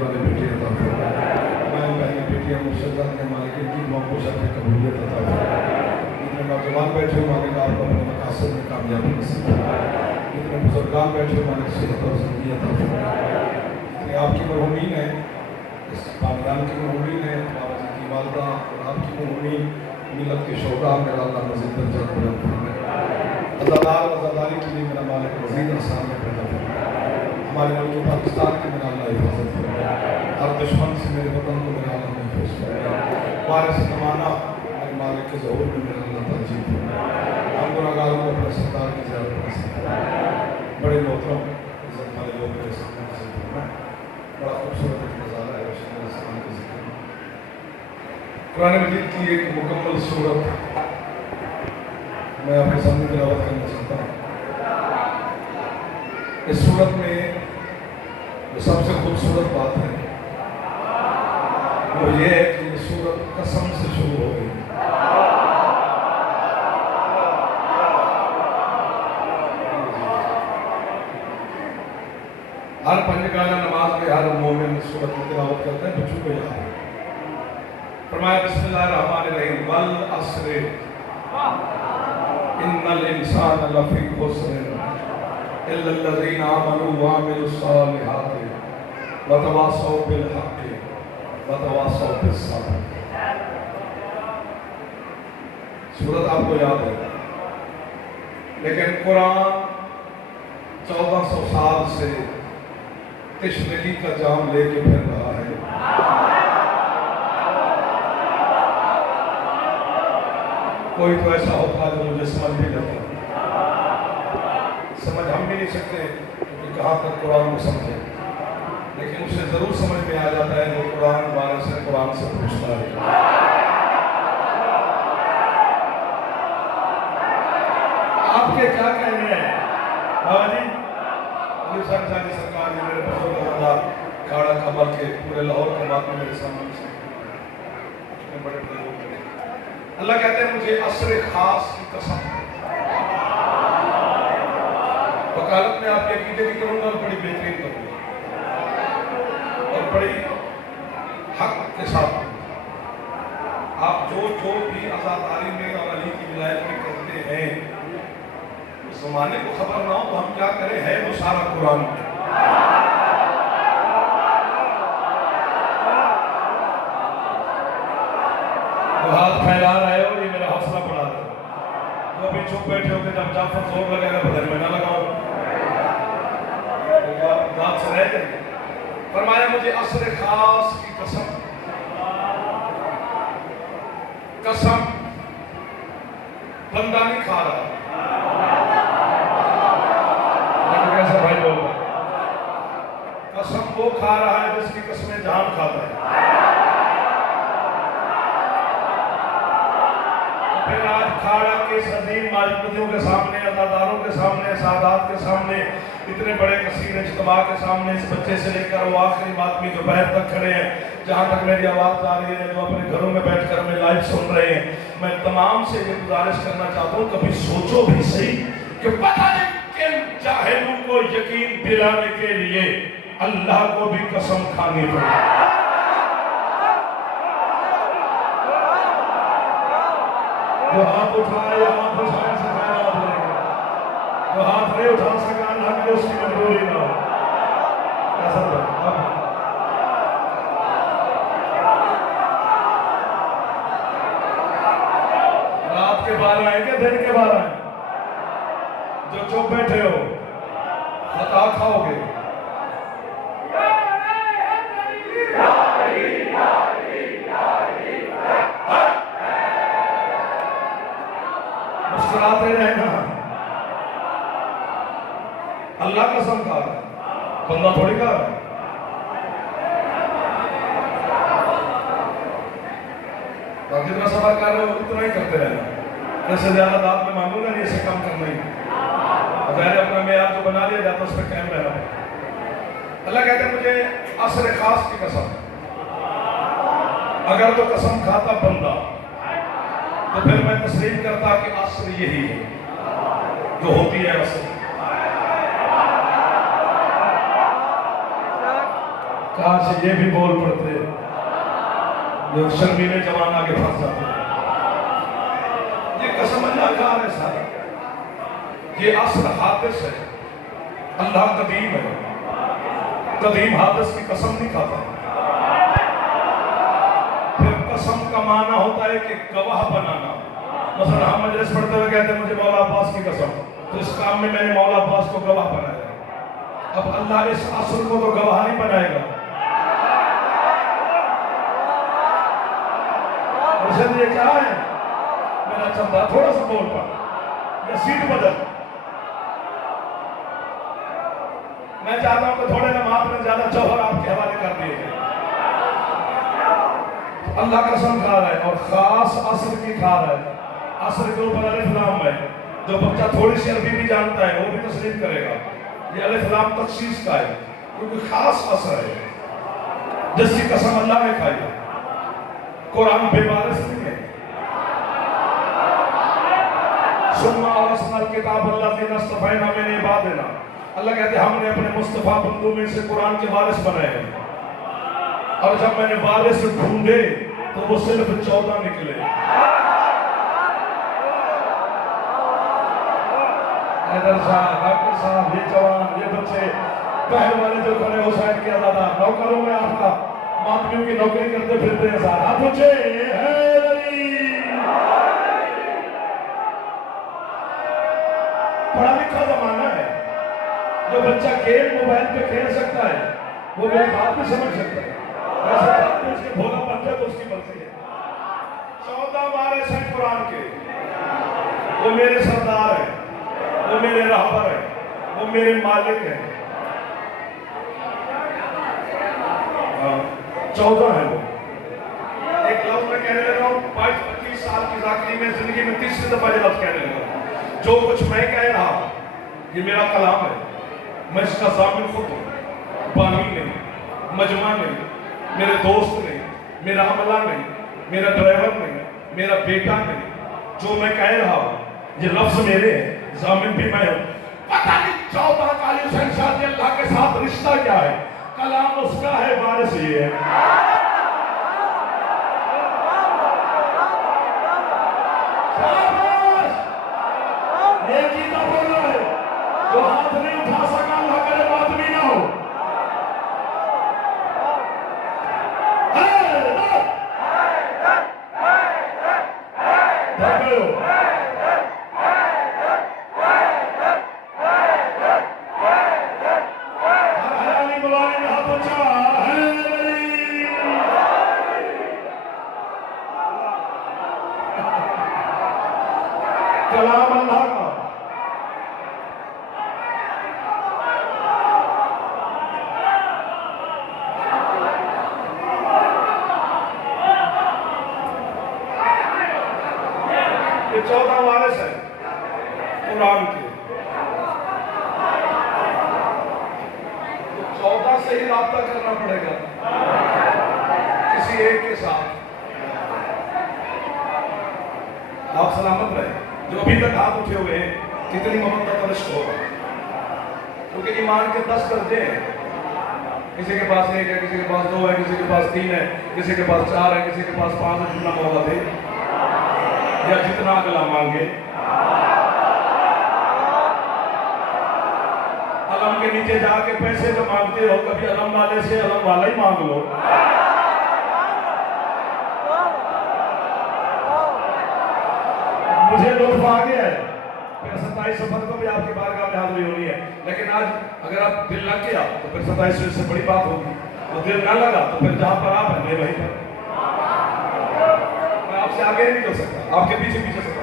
वाले बेटे अता फरमा। मैं पहले बेटियां मुर्शदा के मालिक की दुआ को शर्फ कबूलियत अता फरमा। जितने नौजवान बैठे मालिक आपको अपने मकासद में कामयाबी नसीब फरमा। जितने बुजुर्गान बैठे मालिक सेहत और जिंदगी अता फरमा। जितने आपकी मरहूमीन है, इस खानदान की मरहूमीन है, बाबा जी की वालदा और आपकी मरहूमीन मिलत के शोहदा मेरा अल्लाह मज़ीद दर्जा बुलंद फरमाए। अज़ादार वज़ादारी के लिए मेरा मालिक मज़ीद आसान में पैदा फरमाए। हमारे मुल्क पाकिस्तान की मेरा अल्लाह हिफाजत फरमाए। हर दुश्मन से मेरे वतन को मेरा अल्लाह महफूज फरमाए। वारिस ज़माना मेरे मालिक के ज़हूर में मेरा अल्लाह तरजीह फरमाए। हम गुनाहगारों को अपने सरदार की ज़ियारत नसीब फरमाए। बड़े मोहतरम इज़्ज़त वाले लोग मेरे सामने नसीब फरमाए। बड़ा खूबसूरत एक नज़ारा है रोशन आसमान के ज़िक्र में। कुरान मजीद की एक मुकम्मल सूरत मैं आपके सामने तिलावत करना चाहता हूँ। इस सूरत में जो सबसे खूबसूरत बात है वो ये है कि ये सूरत कसम से शुरू हो गई। हर पंजगाना नमाज में हर मोमिन सूरत की तिलावत करते हैं, बच्चों को याद है। फरमाया बिस्मिल्लाहिर्रहमानिर्रहीम वल अस्र इन्नल इंसान लफी खुस्र इल्लल्लज़ीना आमनू व अमिलुस्सालिहाति व तवासौ बिल हक़्क़ि व तवासौ बिस सब्र। सूरत आपको याद है, लेकिन कुरान 1400 साल से तिश्नगी का जाम लेके फिर रहा है। कोई तो ऐसा होता है जो मुझे समझ भी नहीं आता, समझ हम भी नहीं सकते कि कहाँ तक कुरान को समझे, लेकिन उसे जरूर समझ में आ जाता है जो कुरान वाले से कुरान से पूछता है। आपके क्या कहने हैं बाबा जी? सरकार ने मेरे बुजुर्ग खाड़ा खबर के पूरे लाहौर के बाद में मेरे सामने से बड़े बड़े लोग मिले। अल्लाह कहते हैं मुझे असर खास की कसम, वकालत में आपके अकीदे की करूंगा और बड़ी बेहतरीन करूंगा और बड़ी हक के साथ। आप जो जो भी आजादारी में और अली की विलायत में करते हैं, उस जमाने को खबर ना हो तो हम क्या करें, है वो सारा कुरान। तो हाथ फैला रहे हो, ये मेरा हौसला बढ़ा रहे हो। तो अभी चुप बैठे हो कि जब जाफर जोर लगेगा बदन में ना लगाओ, दांत से रह गए। फरमाया मुझे असर खास की कसम, कसम बंदा नहीं खा रहा। कैसा भाई बोल रहा, कसम वो खा रहा है जिसकी कसमें जान खाता है। फिर आज खाड़ा के अजीम माजपतियों के सामने, अदादारों के सामने, सादात के सामने, इतने बड़े कसीर इज्तिमा के सामने, इस बच्चे से लेकर वो आखिरी आदमी जो बैठ तक खड़े हैं, जहाँ तक मेरी आवाज़ आ रही है, जो अपने घरों में बैठकर हमें लाइव सुन रहे हैं, मैं तमाम से ये गुजारिश करना चाहता हूँ, कभी सोचो भी सही कि पता नहीं किन जाहिलों को यकीन दिलाने के लिए अल्लाह को भी कसम खानी पड़ी। जो हाथ उठाए हाथ उठाने से पैदा बोलेगा, जो हाथ नहीं उठा सका अल्लाह के उसकी मंजूरी ना हो। ऐसा रात के 12 है क्या दिन के 12 है? जो चुप बैठे हो खता खाओगे। मुस्कुराते रहना। अल्लाह कसम खा रहा है, बंदा थोड़ी खा रहा है। जितना सफर कर रहे हो उतना ही करते रहना। जैसे ज्यादा दांत में मांगूंगा नहीं, इसे कम करना ही। अपना मेयार जो बना लिया जाता है उस पर कायम रहना। अल्लाह कहते हैं मुझे असर खास की कसम, अगर तो कसम खाता बंदा तो फिर मैं तस्लीम करता कि असर यही है जो होती है असर। काश ये भी बोल पड़ते जो शर्मीले जवान आगे फंस जाते हैं। ये कसम अल्लाह का है सारा, ये असर हादिस है। अल्लाह कदीम है, कदीम हादिस की कसम नहीं खाता। फिर कसम का माना होता है कि गवाह बनाना। मतलब हम मजलिस पढ़ते हुए कहते हैं मुझे मौला अब्बास की कसम, तो इस काम में मैंने मौला अब्बास को गवाह बनाया। अब अल्लाह इस असर को तो गवाह नहीं बनाएगा, ये क्या है मेरा चंदा थोड़ा सा बोल पा या सीट बदल। मैं चाहता हूं कि थोड़े नमाज में ज्यादा जौहर आपके हवाले कर दिए। अल्लाह का कसम खा रहा है और खास असर की खा रहा है। असर के ऊपर अलिफ लाम है। जो बच्चा थोड़ी सी अरबी भी जानता है वो भी तस्लीम करेगा। ये अलिफ लाम तखसीस का है क्योंकि खास असर है जिसकी कसम अल्लाह ने खाई। कुरान बेवारिस नहीं है। सुन्ना और असनल किताब अल्लाह की नस्तफैना मैंने इबाद देना। अल्लाह कहते हैं हमने अपने मुस्तफा बंदों में से कुरान के वारिस बनाए हैं और जब मैंने वारिस ढूंढे तो वो सिर्फ 14 निकले। डॉक्टर साहब ये जवान ये बच्चे पहले वाले जो खड़े हुसैन किया दादा नौकरों में आपका मातमियों की नौकरी करते फिरते हैं साहब आप बच्चे पढ़ा लिखा जमाना है। जो बच्चा गेम मोबाइल पे खेल सकता है वो मेरी बात भी समझ सकता है। वैसे बात में उसके भोला बन जाए तो उसकी मर्जी है। 14 वारिस हैं कुरान के, वो मेरे सरदार हैं, वो मेरे रहबर हैं, वो मेरे मालिक हैं। 14 है वो। एक लफ्ज में कहने लगा हूँ 22-25 साल की जाकरी में जिंदगी में तीसरी दफा ये लफ्ज कहने लगा। जो कुछ मैं कह रहा ये मेरा कलाम है, मैं इसका ज़ामिन खुद हूँ, बानी नहीं, मजमा नहीं, मेरे दोस्त नहीं, मेरा अमला नहीं, मेरा ड्राइवर नहीं, मेरा बेटा नहीं। जो मैं कह रहा हूँ ये लफ्ज मेरे हैं, ज़ामिन भी मैं हूँ। पता नहीं 14 काली हुसैन शादी अल्लाह के साथ रिश्ता क्या है, कलाम उसका है, वारिस ये है। जो हाथ नहीं उठा सका अल्लाह करे बात भी ना हो। कलाम अल्लाह का ये 14 वारिस है कुरान के। तो 14 से ही राब्ता करना पड़ेगा किसी एक के साथ। आप सलामत रहे। जो अभी तक हाथ उठे हुए हैं कितनी मोहब्बत और इश्क होगा, क्योंकि ईमान के 10 दर्जे हैं। किसी के पास 1 है, किसी के पास 2 है, किसी के पास 3 है, किसी के पास 4 है, किसी के पास 5 है। जितना मौला दे या जितना अगला मांगे। अलम के नीचे जाके पैसे जो मांगते हो कभी अलम वाले से अलम वाला ही मांग लो। मुझे लुत्फ आ गया है। फिर 27 सफर को भी आपकी बारगाह में हाजिरी होनी है, लेकिन आज अगर आप दिल लग गया तो फिर 27 से बड़ी बात होगी, और दिल ना लगा तो फिर जहां पर आप हैं वहीं पर। मैं आपसे आगे नहीं चल सकता, आपके पीछे पीछे सकता।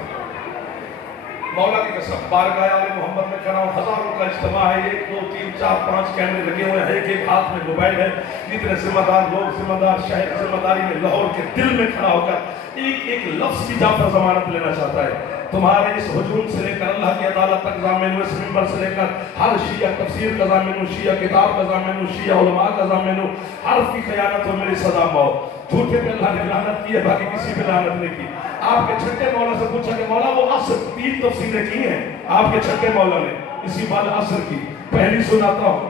मौला की कसम बारगाह आले मोहम्मद में खड़ा हूं, हजारों का इज्तिमा है। 1 2 3 4 5 कैमरे लगे हुए हैं, एक हाथ में मोबाइल है। इतने जिम्मेदार लोग, जिम्मेदार शहर जिम्मेदारी में लाहौर के दिल में खड़ा होकर एक एक लफ्ज की जाफर जमानत लेना चाहता है। तुम्हारे इस हुजूम से लेकर अल्लाह की अदालत तक ज़ामिन, इस मिंबर से लेकर हर शिया तफसीर का ज़ामिन, शिया किताब का ज़ामिन, शिया उलमा का ज़ामिन, हर्फ की खयानत हो मेरी सजा मौत। झूठे पे अल्लाह ने लानत की है, बाकी किसी पे लानत नहीं की। आपके छठे मौला से पूछा कि मौला वो असर 3 तफसीरें की हैं आपके छठे मौला ने, इसी बात असर की पहली सुनाता हूँ,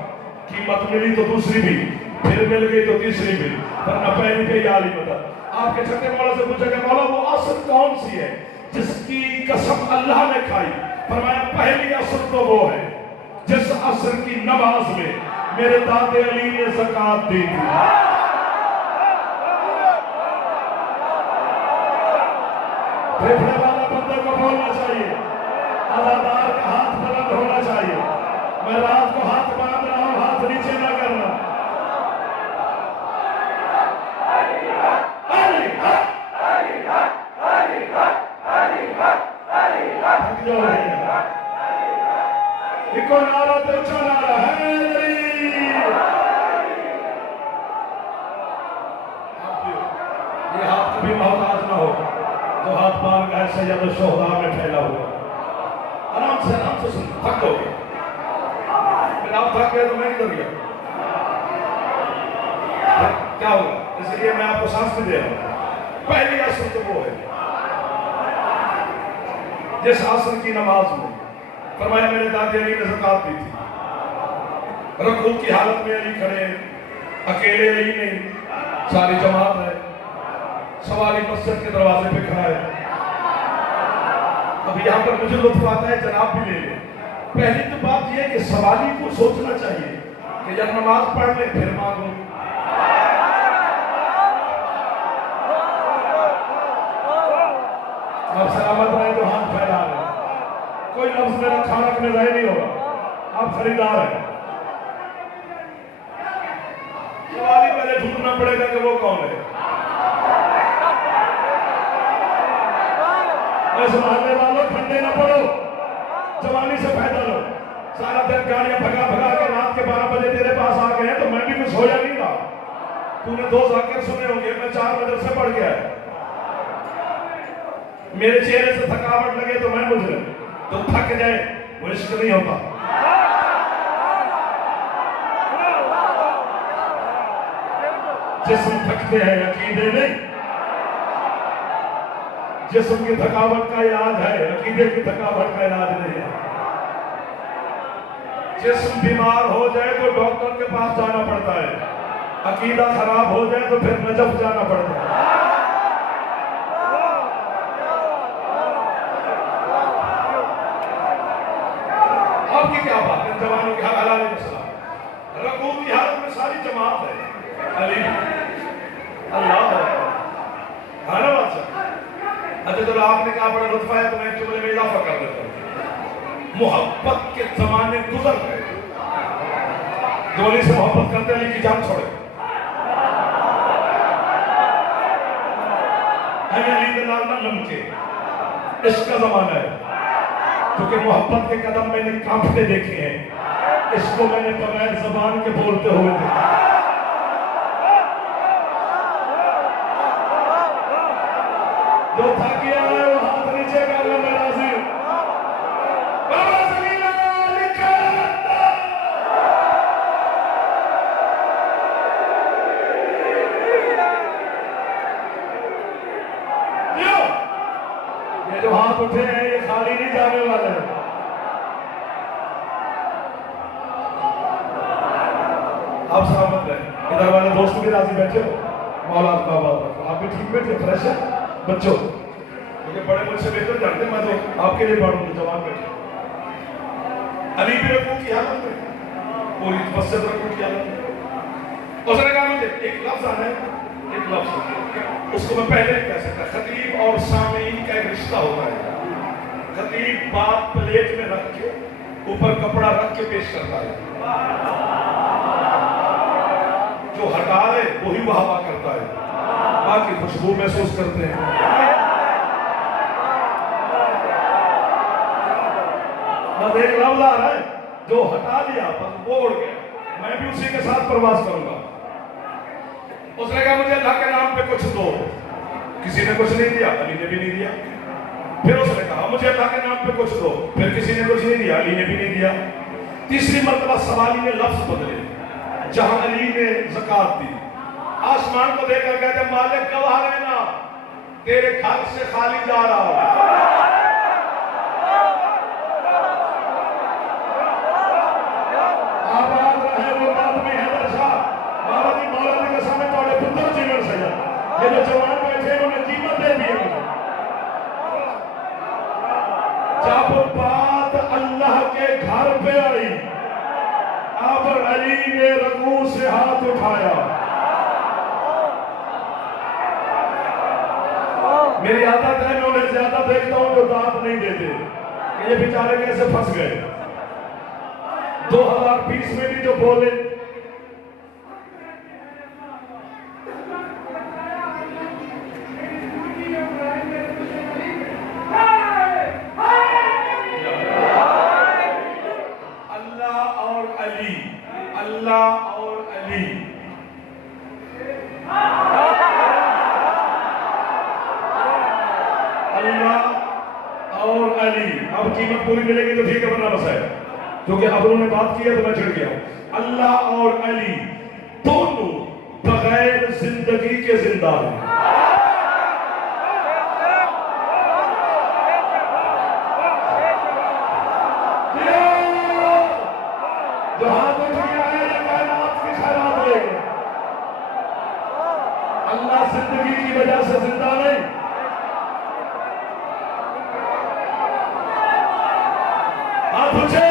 कीमत मिली तो दूसरी भी, फिर मिल गई तो तीसरी मिली, वरना पहली पे याली मदद। आपके छठे मौला से पूछा गया, मौला वो असर कौन सी है जिसकी कसम अल्लाह ने खाई? फरमाया पहली असर तो वो है जिस असर की नमाज में मेरे दादे अली ने ज़कात दी थी। फेफड़े वाला बंदे को बोलना चाहिए, अदादार का हाथ बुलंद होना चाहिए। मैं रात को हाथ बांध रहा हूं, हाथ नीचे ना करना। इको नारा तो ऊंचा नारा है। ये हाथ कभी मोहताज ना हो तो हाथ बांध गए सैयद शोहदा में फैला हुआ। आराम से सुन, थक दोगे। फिर आप थक गए तो मैं किधर गया? क्या होगा? इसलिए मैं आपको सांस नहीं दे रहा हूं। पहली असर तो वो है जिस आसन की नमाज में फरमाया मेरे दादी अली ने ज़कात दी थी। रकू की हालत में अली खड़े हैं, अकेले अली नहीं, सारी जमात है। सवाली मस्जिद के दरवाजे पे खड़ा है। अब यहाँ पर मुझे लुत्फ आता है, जनाब भी ले ले। पहली तो बात यह है कि सवाली को सोचना चाहिए कि जब नमाज पढ़ ले फिर मांगो। आप सलामत रहे तो हाथ फैला रहे, कोई लफ्ज मेरा खाना में रह नहीं होगा। आप खरीदार हैं, सवाली पहले ढूंढना पड़ेगा कि वो कौन है। ऐसे मारने वालों ठंडे ना पड़ो, जवानी से फायदा लो। सारा दिन गाड़ियां भगा भगा के रात के 12 बजे तेरे पास आ गए तो मैं भी कुछ होया नहीं रहा। तूने 2 जाकिर सुने होंगे, मैं 4 बजे से पढ़ गया है। मेरे चेहरे से थकावट लगे तो मैं मुझे तो थक जाए वो इश्क नहीं होता। जिस्म थकते हैं अकीदे नहीं, जिस्म की थकावट का इलाज है, अकीदे की थकावट का इलाज नहीं है। जिस्म बीमार हो जाए तो डॉक्टर के पास जाना पड़ता है, अकीदा खराब हो जाए तो फिर नजफ जाना पड़ता है। आपकी क्या बात है? जवानों की रकू की हालत में सारी जमात है। अली अल्लाह अच्छा, चलो आपने कहा बड़ा लुत्फ है तो मैं जुमले में इजाफा कर देता हूं। मोहब्बत के जमाने गुजर गए, जो अली से मोहब्बत करते अली की जान छोड़े। अली के लाल ना लमके, इसका जमाना है क्योंकि मोहब्बत के कदम मैंने कांपते देखे हैं, इसको मैंने बगैर जबान के बोलते हुए देखा। जो थक गया है वो हाथ नीचे कर लो, मैं राजी हूं। बाबा सलीला लिखा ये जो हाथ उठे हैं ये खाली नहीं जाने वाले हैं। आप सलामत रहे, इधर वाले दोस्त भी राजी बैठे हो, मौला आपका बात, आप भी ठीक बैठे, फ्रेश है बच्चों, क्योंकि बड़े मुझसे बेहतर जानते, मैं तो आपके लिए पढ़ूंगा। जवान बैठे अली भी रकू की हालत में, पूरी मस्जिद रकू की हालत में। उसने कहा मुझे एक लफ्ज आना है, एक लफ्ज उसको मैं पहले कह सकता। खतीब और सामीन का एक रिश्ता होता है। खतीब बात प्लेट में रख के ऊपर कपड़ा रख के पेश करता है, जो हटा रहे वही वाहवा करता है, बाकी खुशबू महसूस करते हैं। बस एक लफ्ज आ रहा है, जो हटा लिया बस वो उड़ गया, मैं भी उसी के साथ प्रवास करूंगा। उसने कहा मुझे अल्लाह के नाम पे कुछ दो, किसी ने कुछ नहीं दिया, अली ने भी नहीं दिया। फिर उसने कहा मुझे अल्लाह के नाम पे कुछ दो, फिर किसी ने कुछ नहीं दिया, अली ने भी नहीं दिया। तीसरी मर्तबा सवाली ने लफ्ज बदले, जहां अली ने ज़कात दी, आसमान को देखकर कहते मालिक गवाह रहना, तेरे घर से खाली जा रहा हूं। आबाद रहे वो बात में है दर्शा, बाबा ये जो जवान बैठे इन्होंने कीमत दे दी है। जब बात अल्लाह के घर पे आई, अब अली ने रकू से हाथ उठाया। मेरी आदत है, मैं उन्हें ज्यादा देखता हूं जो दांत नहीं देते, ये बेचारे कैसे फंस गए। 2020 में भी जो बोले, अल्लाह और अली, अल्लाह और अली। अल्लाह और अली। अब कीमत पूरी मिलेगी तो ठीक है, वरना बस है, क्योंकि अब उन्होंने बात की है तो मैं चिढ़ गया हूं। अल्लाह और अली दोनों बगैर जिंदगी के जिंदा हैं। जो हाथ उठ गया है ये कायनात की खैरात लेगा। अल्लाह जिंदगी की वजह से जिंदा नहीं, तुझे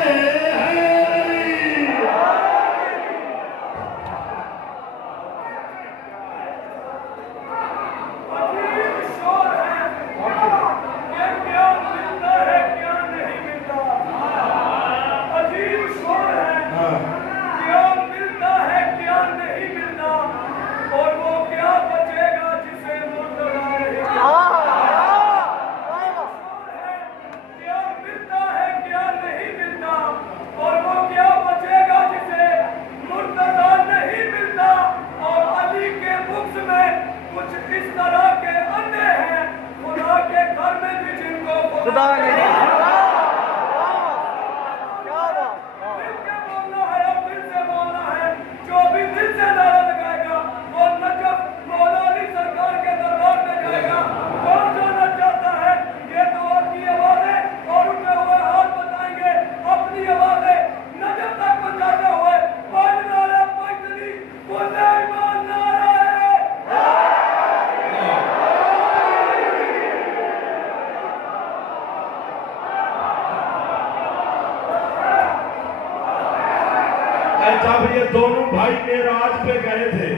जब ये दोनों भाई मेराज पे गए थे,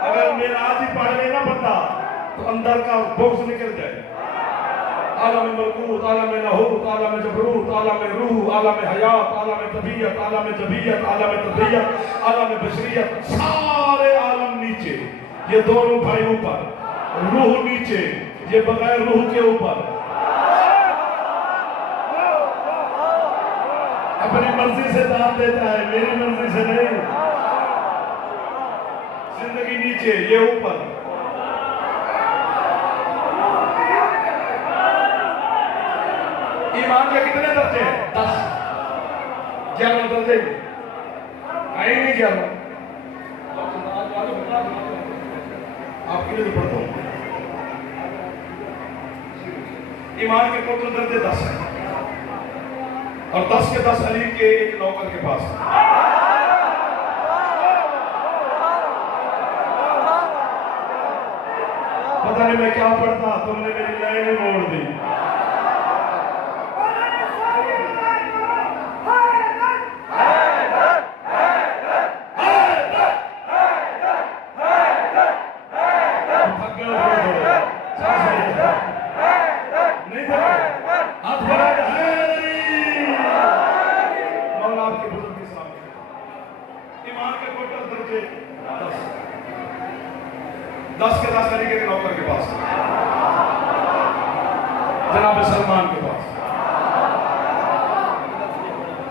अगर मेराज ही पढ़ लेना बंदा तो अंदर का बॉक्स निकल जाए। आलम मलकूत, आलम लाहूत, आलम जबरूत, आलम रूह, आलम हयात, आलम तबीयत, आलम जबीयत, आलम तबीयत, आलम बशरियत, सारे आलम नीचे, ये दोनों भाई ऊपर, रूह नीचे, ये बगैर रूह के ऊपर। अपनी मर्जी से दान देता है, मेरी मर्जी से नहीं। जिंदगी नीचे, ये ऊपर। ईमान के कितने दर्जे हैं? 10, 11 दर्जे आई नहीं 11। आपके लिए तो पढ़ता हूं। ईमान के टोटल दर्जे 10 हैं, और 10 के 10 अली के एक नौकर के पास है। पता नहीं मैं क्या पढ़ता, तुमने मेरी लाइन मोड़ दी। ईमान के टोटल दर्जे 10 के 10 अली के नौकर के पास, जनाब सलमान के पास।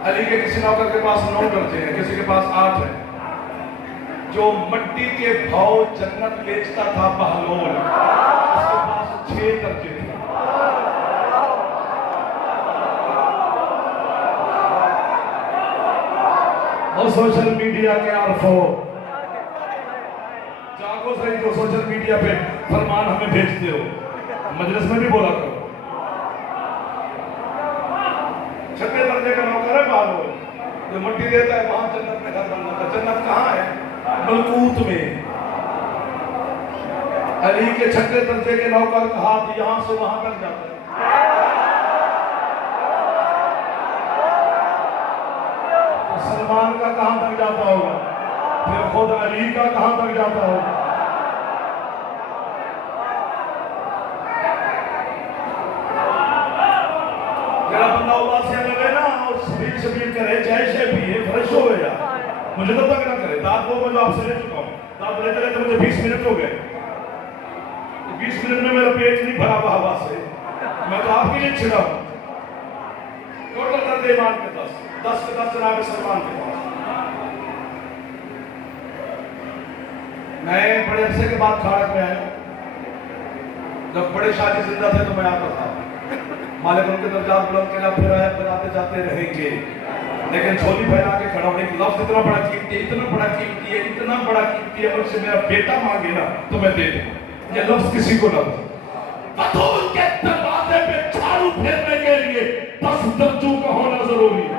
अली के किसी नौकर के पास 9 दर्जे हैं, किसी के पास 8 है। जो मट्टी के भाव जन्नत बेचता था बहलोल, उसके पास 6 दर्जे थे। और सोशल मीडिया के आरफो जागो सही, जो सोशल मीडिया पे फरमान हमें भेजते हो, मजलिस में भी बोला करो। छठे दर्जे का नौकर है बाहर हो, जो मट्टी देता है वहां जन्नत में घर बन जाता है। जन्नत कहाँ है? मलकूत में। अली के छठे दर्जे के नौकर का हाथ यहां से वहां तक जाता है। तो सलमान का कहां तक जाता होगा, फिर खुद अली का कहां तक जाता होगा। मेरा बंदा उदास से लगे ना और शबीर शबीर करे, चाय से पिए, फ्रेश हो गया, मुझे तब तक ना करे। दांत वो मैं आपसे ले चुका हूँ, दांत लेते लेते मुझे 20 मिनट हो गए। 20 मिनट में मेरा पेट नहीं भरा हुआ हवा से, मैं तो आपके लिए छिड़ा हूँ। टोटल दर्जे ईमान के 10 के 10 जनाब सलमान के पास। मैं बड़े अरसे के बाद खारक में आया। जब बड़े शादी जिंदा थे तो मैं आता था, मालिक उनके दर्जात बुलंद के लिए फिर आया, फिर आते जाते रहेंगे, लेकिन झोली फैला के खड़ा होने की लफ्ज इतना बड़ा कीमती है, इतना बड़ा कीमती है, इतना बड़ा कीमती है, मुझसे मेरा बेटा मांगे ना तो मैं दे दूं। ये लफ्ज किसी को ना बतौल के दरवाजे पे झाड़ू फेरने के लिए 10 दर्जों का होना जरूरी है।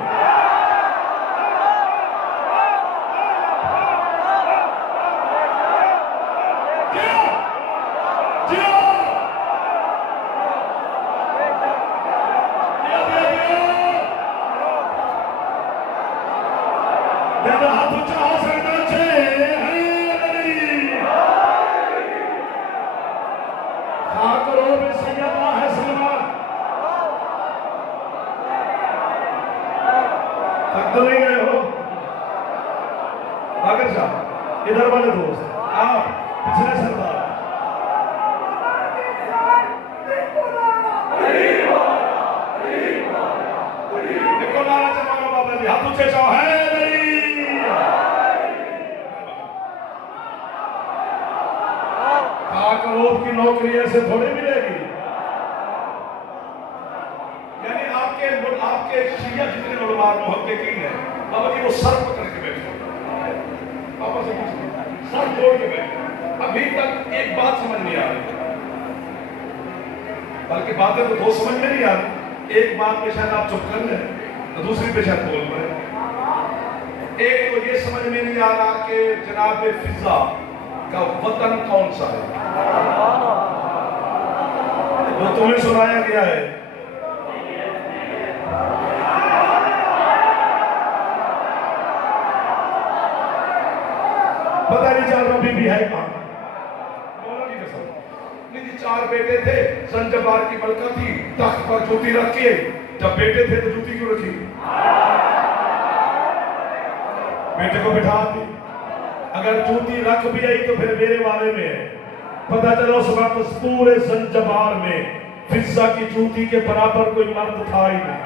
इधर वाले दोस्त, आप पिछले सरदार, देखो नारा चलाओ बाबा जी, हाथ ऊंचे जाओ, है करोड़ की नौकरी ऐसे थोड़ी मिलेगी। यानी आपके शिया जितने उलमा मुहक्किकीन हैं, बाबा जी वो सर पकड़ के बैठे, पापा से पूछो, सर जोड़ के बैठे। अभी तक एक बात समझ नहीं आ रही, बल्कि बातें तो 2 समझ में नहीं आ रही। एक बात पे शायद आप चुप कर लें, तो दूसरी पे शायद बोल पड़े। एक तो ये समझ में नहीं आ रहा कि जनाब फिजा का वतन कौन सा है, जो तुम्हें सुनाया गया है। पता नहीं चल रहा बीबी है कहां, नहीं जी 4 बेटे थे, संजबार की मलका थी, तख्त पर जूती रख के, जब बेटे थे तो जूती क्यों रखी, बेटे को बिठा दी। अगर जूती रख भी आई तो फिर मेरे बारे में है। पता चला उस वक्त पूरे संजबार में फिजा की जूती के बराबर कोई मर्द था ही नहीं।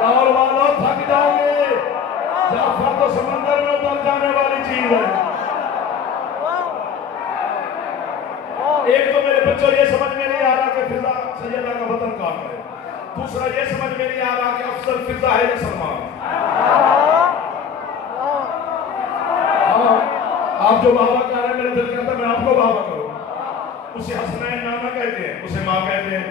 लाहौर वालों थक जाओगे, जाफर तो समंदर में उतर जाने वाली चीज है। एक तो मेरे बच्चों ये समझ में नहीं आ रहा कि फिजा सैयदा का वतन कहां है, दूसरा ये समझ में नहीं आ रहा कि अफजल फिजा है या सलमान। आप जो बाबा कह रहे हैं, मेरा दिल कहता है मैं आपको बाबा करूं। उसे हसनैन नाना कहते हैं, उसे मां कहते हैं।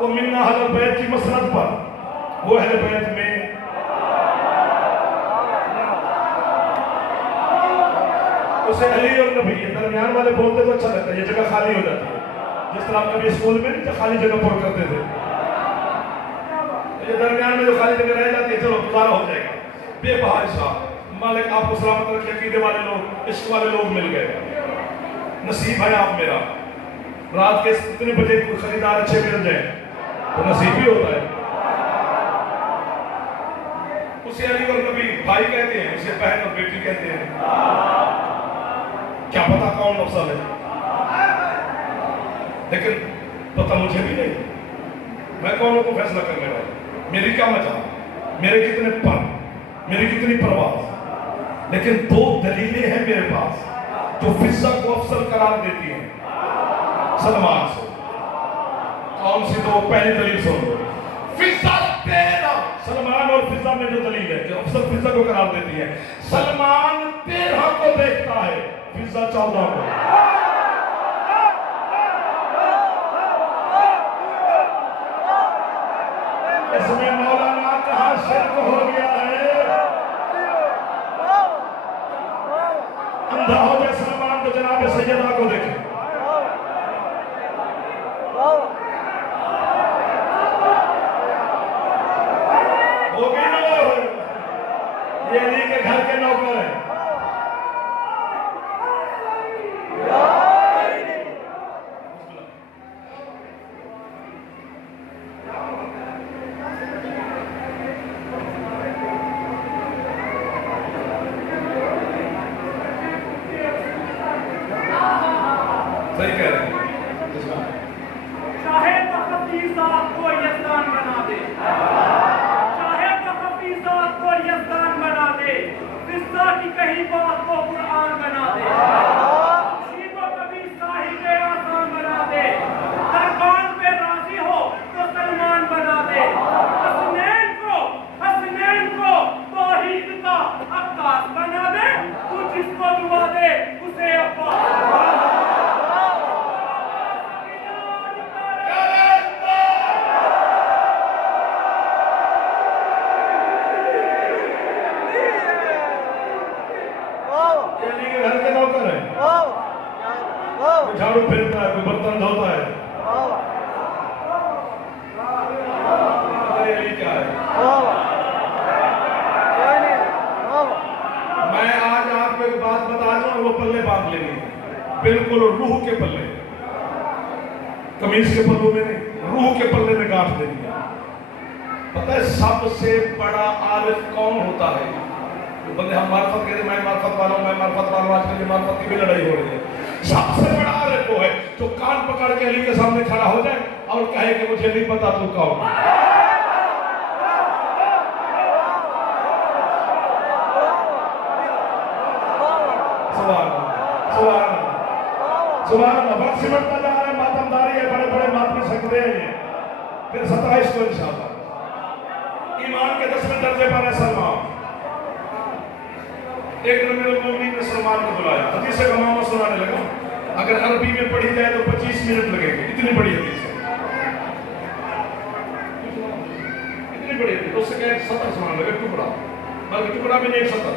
वो मिन्ना अहले बैत की मसरत पर, वो अहले बैत में उसे अली और नबी, ये दरमियान वाले बोलते तो अच्छा लगता है, ये जगह खाली हो जाती है। जिस तरह हम कभी स्कूल में नहीं खाली जगह पर करते थे, ये दरमियान में जो खाली जगह रह जाती है, चलो गुजारा हो जाएगा। बेबहाशा मालिक आपको सलामत रखे, अकीदे वाले लोग, इश्क वाले लोग मिल गए। नसीब है आप मेरा, रात के कितने बजे कोई खरीदार अच्छे मिल जाए तो नसीब ही होता है। उसे अली और नबी भाई कहते हैं, उसे बहन और बेटी कहते हैं। क्या पता कौन अफसल है, लेकिन पता मुझे भी नहीं। मैं कौन को फैसला करने वाला, मेरी क्या मजा, मेरे कितने पर, मेरी कितनी परवाह। लेकिन 2 दलीलें हैं मेरे पास जो फिजा को अफसल करार देती हैं सलमान से। कौन सी? तो पहली दलील सुन लो, फिजा तेरा, सलमान और फिजा में जो दलील है जो अफसर फिजा को करार देती है, सलमान 13 को देखता है, फिजा 14 को। इसमें मौलाना कहा शिरक हो गया है। अंधा हो गया सलमान तो जनाब सैयदा को देखे। हो गई ना, ये अली के घर के नौकर हैं। सही कह रहे हैं। चाहे तो हफीजा को यज़दान बना दे, चाहे तो हफीजा को यज़दान बना दे, फिजा की कही बात को कुरान बना दे, खुशी को कभी साहिब आसान बना दे, दरबार पे राजी हो तो सलमान बना दे, हसनैन को तौहीद का अक्कास बना दे, तू जिसको दुआ दे उसे अब्बास। घर के नौकर है, कोई झाड़ू फेरता है, कोई बर्तन धोता है। अरे क्या है? मैं आज आपको एक बात बता दूं, वो पल्ले बांध लेनी है, बिल्कुल रूह के पल्ले, कमीज के पल्लों में नहीं, रूह के पल्ले में गांठ देनी है। पता है सबसे बड़ा आलिफ कौन होता है? बंदे हम मार्फत कहते, मैं मार्फत वाला हूं, मैं मार्फत वाला हूं। आजकल ये मार्फत की भी लड़ाई हो रही है। सबसे बड़ा आलिफ वो है जो कान पकड़ के अली के सामने खड़ा हो जाए और कहे कि मुझे नहीं पता तू कौन। सुभान अल्लाह। वक्त सिमटता जा रहा है, मातमदारी है, बड़े बड़े मातमी सकते हैं ये। फिर 27 को इंशाअल्लाह ईमान के 10वें दर्जे पर है सलमान। एक दिन मेरे मोमिन ने सलमान को बुलाया, हदीस का मामा सुनाने लगा। अगर अरबी में पढ़ी जाए तो 25 मिनट लगेंगे, इतनी बड़ी हदीस है, इतनी बड़ी हदीस। उससे कहे 70 सुनाने लगे, टुकड़ा, बल्कि टुकड़ा भी नहीं, 70।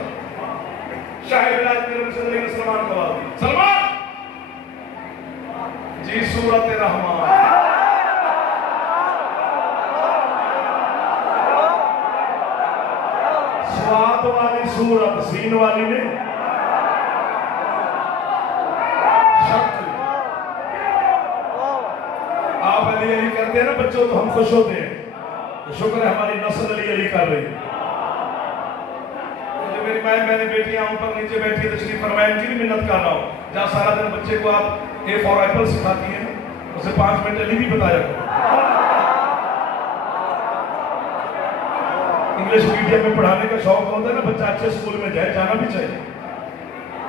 शाहिद राज मेरे मुसल्ली ने सलमान को आवाज दी, सलमान जी सूरत रहमान। स्वाद वाली सूरत, सीन वाली नहीं, शक्ल। आप अली अली करते हैं ना बच्चों, तो हम खुश होते हैं, तो शुक्र है हमारी नस्ल अली अली कर रही है। तो मेरी मैंने बेटियां ऊपर नीचे बैठी है, तशरीफ फरमाया, इनकी भी मिन्नत कर रहा हूं। जहां सारा दिन बच्चे को आप ए फॉर एप्पल सिखाती हैं, उसे 5 मिनट अली भी बताया करो। इंग्लिश मीडियम में पढ़ाने का शौक होता है ना, बच्चा अच्छे स्कूल में जाए, जाना भी चाहिए,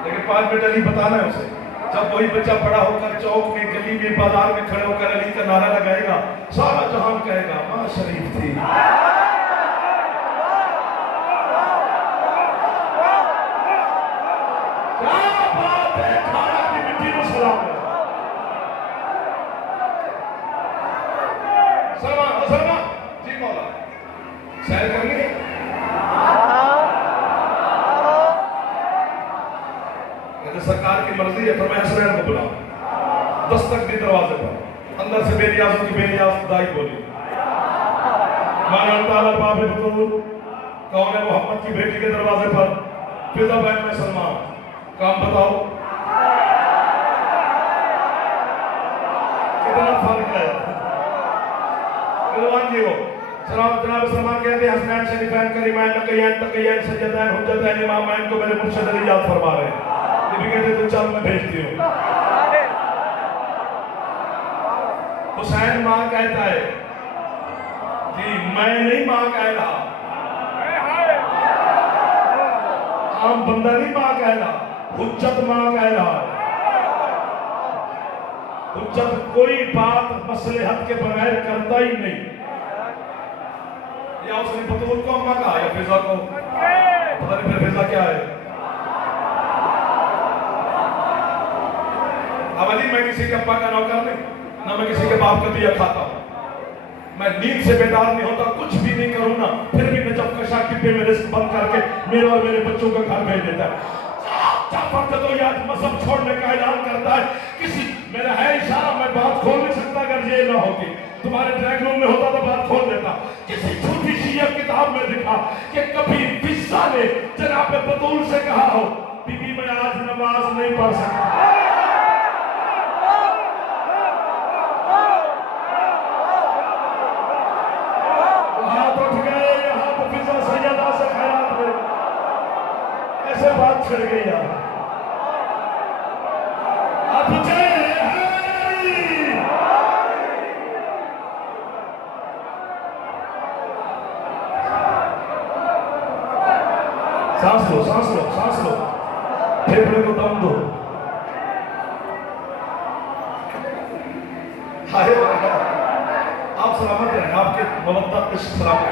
लेकिन 5 मिनट अली बताना है उसे। जब वही बच्चा बड़ा होकर चौक में, गली में, बाजार में खड़े होकर अली का नारा लगाएगा, सारा जहान कहेगा मां शरीफ थी। क्या बात है, खाना की मिट्टी में सलाम है। सलमान जी मौला सैर करनी है, सरकार की मर्जी है, फरमाया हसनैन को बुलाओ। दस्तक दी दरवाजे पर, अंदर से बेनियाजों की बेनियाज दाई बोली, माना ताला बाबे बतूल, कौन है मोहम्मद की बेटी के दरवाजे पर, फिजा बैन में सलमान, काम बताओ कितना फर्क है। कुर्बान जी हो जनाब सलमान कहते हैं, हसनैन शरीफैन करीमैन नकयैन तकयैन सज्जदैन हुज्जतैन इमामैन को मेरे मुर्शिद अली याद फरमा रहे हैं। ये भी कहते तो चल मैं भेजती हूँ। हुसैन मां कहता है कि मैं नहीं मां कह रहा, आम बंदा नहीं मां कह रहा, हुज्जत मां कह रहा है। हुज्जत कोई बात मसलहत के बगैर करता ही नहीं। या उसने बतूल को अम्मा कहा या फिजा को, पता नहीं फिर फिजा क्या है। अब अली मैं किसी के अब्बा का नौकर नहीं, ना मैं किसी के बाप का दिया खाता हूं। मैं नींद से बेदार नहीं होता, कुछ भी नहीं करूं ना, फिर भी नजफ कशा डिब्बे में रिस्क बंद करके मेरे और मेरे बच्चों का घर भेज देता है। तो यार मजहब छोड़ने का ऐलान करता है, किसी मेरा है इशारा, मैं बात खोल नहीं सकता अगर ये ना होती। तुम्हारे ड्राइंग रूम में होता तो बात खोल देता। किसी झूठी शिया किताब में लिखा कि कभी फिजा ने जनाब बतूल से कहा हो, बीबी मैं आज नमाज नहीं पढ़ सकता। हाथ उठ गए यहाँ तो फिजा सैयदा से खैरात में, ऐसे बात छिड़ गई यार। सांस लो, सांस लो, सांस लो, फेफड़े को दम दो। हाय आप सलामत रहें, आपके मवद्दत इश्क सलामत।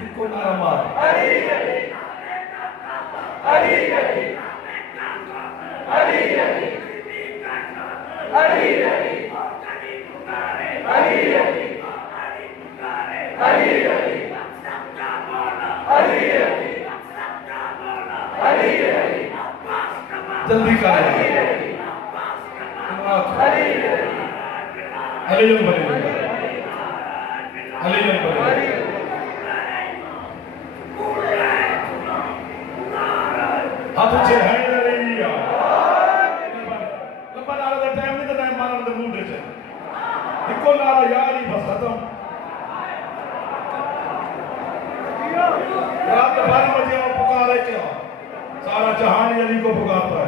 इनको नारा मार। जल्दी करें। अली बने, अली बने। हाथ ऊंचे है नरिया। लंबा नारा दा टाइम नहीं, तो टाइम मारन दे मूड च। इको नारा यार ही बस खत्म। रात 12 बजे आप पुकारे क्या? सारा जहान अली को पुकारता है।